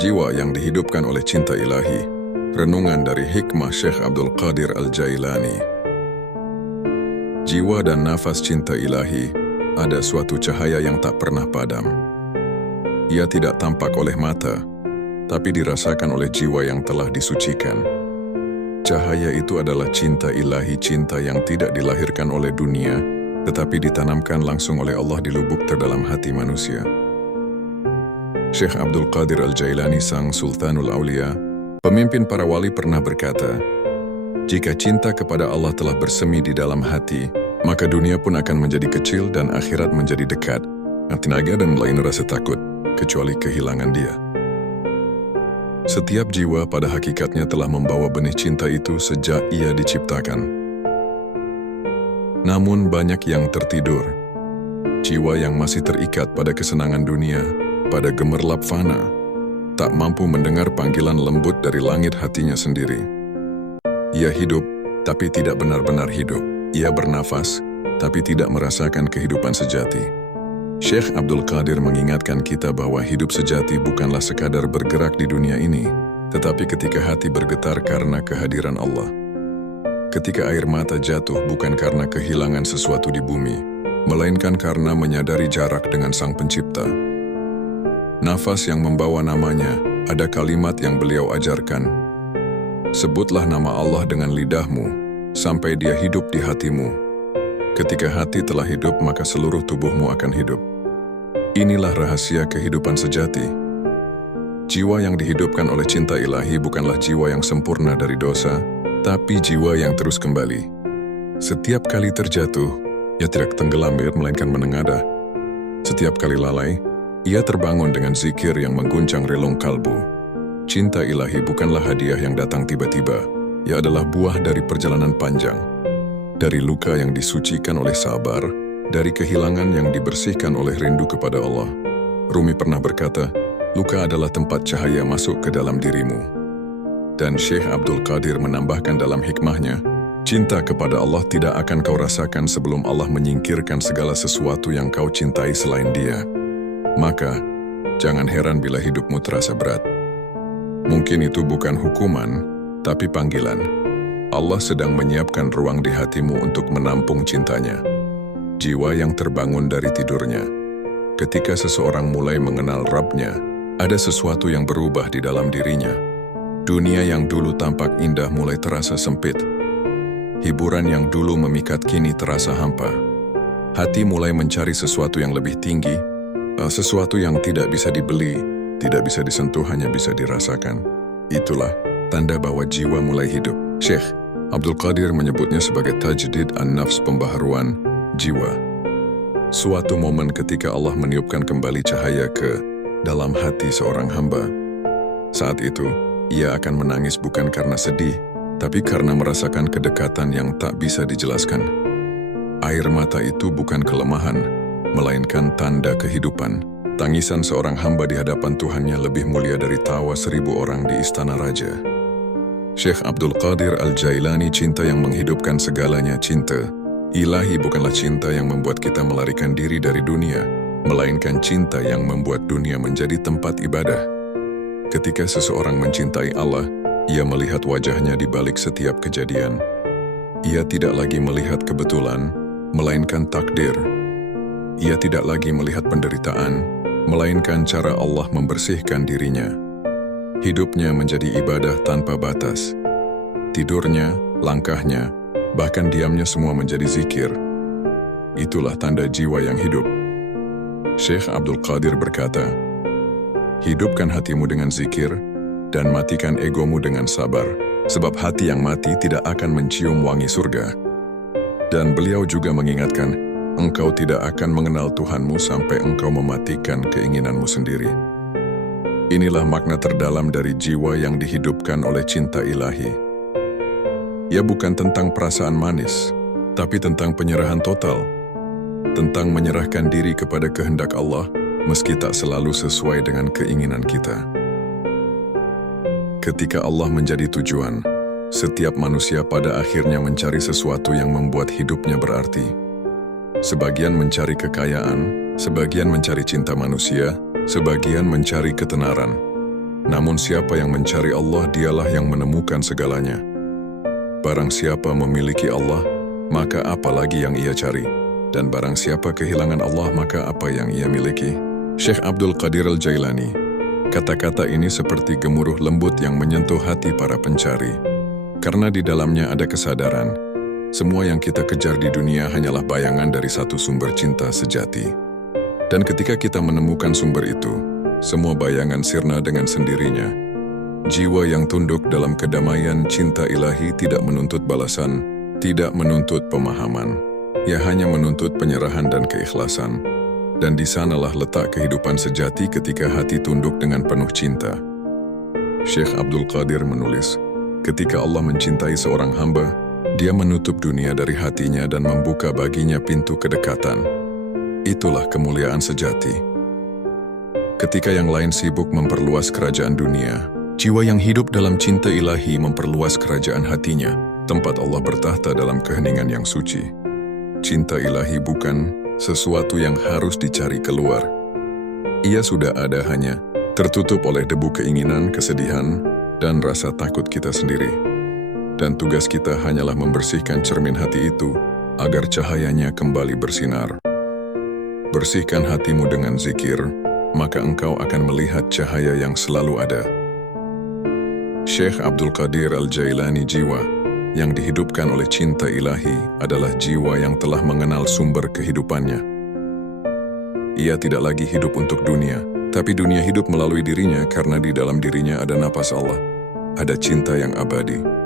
Jiwa yang dihidupkan oleh cinta ilahi. Renungan dari hikmah Syekh Abdul Qadir Al-Jailani. Jiwa dan nafas cinta ilahi ada suatu cahaya yang tak pernah padam. Ia tidak tampak oleh mata, tapi dirasakan oleh jiwa yang telah disucikan. Cahaya itu adalah cinta ilahi, cinta yang tidak dilahirkan oleh dunia, tetapi ditanamkan langsung oleh Allah di lubuk terdalam hati manusia. Syekh Abdul Qadir Al-Jailani, sang Sultanul Aulia, pemimpin para wali, pernah berkata, "Jika cinta kepada Allah telah bersemi di dalam hati, maka dunia pun akan menjadi kecil dan akhirat menjadi dekat, tenaga dan lain rasa takut, kecuali kehilangan Dia." Setiap jiwa pada hakikatnya telah membawa benih cinta itu sejak ia diciptakan. Namun banyak yang tertidur. Jiwa yang masih terikat pada kesenangan dunia, pada gemerlap fana, tak mampu mendengar panggilan lembut dari langit hatinya sendiri. Ia hidup, tapi tidak benar-benar hidup. Ia bernafas, tapi tidak merasakan kehidupan sejati. Syekh Abdul Qadir mengingatkan kita bahwa hidup sejati bukanlah sekadar bergerak di dunia ini, tetapi ketika hati bergetar karena kehadiran Allah. Ketika air mata jatuh bukan karena kehilangan sesuatu di bumi, melainkan karena menyadari jarak dengan Sang Pencipta. Nafas yang membawa namanya, ada kalimat yang beliau ajarkan. Sebutlah nama Allah dengan lidahmu, sampai Dia hidup di hatimu. Ketika hati telah hidup, maka seluruh tubuhmu akan hidup. Inilah rahasia kehidupan sejati. Jiwa yang dihidupkan oleh cinta ilahi bukanlah jiwa yang sempurna dari dosa, tapi jiwa yang terus kembali. Setiap kali terjatuh, ia tidak tenggelam melainkan menengadah. Setiap kali lalai, ia terbangun dengan zikir yang mengguncang relung kalbu. Cinta ilahi bukanlah hadiah yang datang tiba-tiba. Ia adalah buah dari perjalanan panjang. Dari luka yang disucikan oleh sabar, dari kehilangan yang dibersihkan oleh rindu kepada Allah. Rumi pernah berkata, luka adalah tempat cahaya masuk ke dalam dirimu. Dan Syekh Abdul Qadir menambahkan dalam hikmahnya, cinta kepada Allah tidak akan kau rasakan sebelum Allah menyingkirkan segala sesuatu yang kau cintai selain Dia. Maka, jangan heran bila hidupmu terasa berat. Mungkin itu bukan hukuman, tapi panggilan. Allah sedang menyiapkan ruang di hatimu untuk menampung cintanya. Jiwa yang terbangun dari tidurnya. Ketika seseorang mulai mengenal Rabb-nya, ada sesuatu yang berubah di dalam dirinya. Dunia yang dulu tampak indah mulai terasa sempit. Hiburan yang dulu memikat kini terasa hampa. Hati mulai mencari sesuatu yang lebih tinggi, sesuatu yang tidak bisa dibeli, tidak bisa disentuh, hanya bisa dirasakan. Itulah tanda bahwa jiwa mulai hidup. Syekh Abdul Qadir menyebutnya sebagai tajdid an-nafs, pembaharuan jiwa. Suatu momen ketika Allah meniupkan kembali cahaya ke dalam hati seorang hamba. Saat itu, ia akan menangis bukan karena sedih, tapi karena merasakan kedekatan yang tak bisa dijelaskan. Air mata itu bukan kelemahan, melainkan tanda kehidupan. Tangisan seorang hamba di hadapan Tuhannya lebih mulia dari tawa 1000 orang di istana raja. Syekh Abdul Qadir Al-Jailani, cinta yang menghidupkan segalanya. Cinta ilahi bukanlah cinta yang membuat kita melarikan diri dari dunia, melainkan cinta yang membuat dunia menjadi tempat ibadah. Ketika seseorang mencintai Allah, ia melihat wajahnya di balik setiap kejadian. Ia tidak lagi melihat kebetulan, melainkan takdir. Ia tidak lagi melihat penderitaan, melainkan cara Allah membersihkan dirinya. Hidupnya menjadi ibadah tanpa batas. Tidurnya, langkahnya, bahkan diamnya semua menjadi zikir. Itulah tanda jiwa yang hidup. Syekh Abdul Qadir berkata, hidupkan hatimu dengan zikir, dan matikan egomu dengan sabar, sebab hati yang mati tidak akan mencium wangi surga. Dan beliau juga mengingatkan, engkau tidak akan mengenal Tuhanmu sampai engkau mematikan keinginanmu sendiri. Inilah makna terdalam dari jiwa yang dihidupkan oleh cinta ilahi. Ia bukan tentang perasaan manis, tapi tentang penyerahan total. Tentang menyerahkan diri kepada kehendak Allah, meski tak selalu sesuai dengan keinginan kita. Ketika Allah menjadi tujuan, setiap manusia pada akhirnya mencari sesuatu yang membuat hidupnya berarti. Sebagian mencari kekayaan, sebagian mencari cinta manusia, sebagian mencari ketenaran. Namun siapa yang mencari Allah, dialah yang menemukan segalanya. Barang siapa memiliki Allah, maka apa lagi yang ia cari? Dan barang siapa kehilangan Allah, maka apa yang ia miliki? Syekh Abdul Qadir Al-Jailani. Kata-kata ini seperti gemuruh lembut yang menyentuh hati para pencari. Karena di dalamnya ada kesadaran, semua yang kita kejar di dunia hanyalah bayangan dari satu sumber cinta sejati. Dan ketika kita menemukan sumber itu, semua bayangan sirna dengan sendirinya. Jiwa yang tunduk dalam kedamaian cinta ilahi tidak menuntut balasan, tidak menuntut pemahaman. Ia hanya menuntut penyerahan dan keikhlasan. Dan di sanalah letak kehidupan sejati ketika hati tunduk dengan penuh cinta. Syekh Abdul Qadir menulis, ketika Allah mencintai seorang hamba, Dia menutup dunia dari hatinya dan membuka baginya pintu kedekatan. Itulah kemuliaan sejati. Ketika yang lain sibuk memperluas kerajaan dunia, jiwa yang hidup dalam cinta ilahi memperluas kerajaan hatinya, tempat Allah bertahta dalam keheningan yang suci. Cinta ilahi bukan sesuatu yang harus dicari keluar. Ia sudah ada, hanya tertutup oleh debu keinginan, kesedihan, dan rasa takut kita sendiri. Dan tugas kita hanyalah membersihkan cermin hati itu agar cahayanya kembali bersinar. Bersihkan hatimu dengan zikir, maka engkau akan melihat cahaya yang selalu ada. Syekh Abdul Qadir Al-Jailani, jiwa yang dihidupkan oleh cinta ilahi adalah jiwa yang telah mengenal sumber kehidupannya. Ia tidak lagi hidup untuk dunia, tapi dunia hidup melalui dirinya karena di dalam dirinya ada napas Allah, ada cinta yang abadi.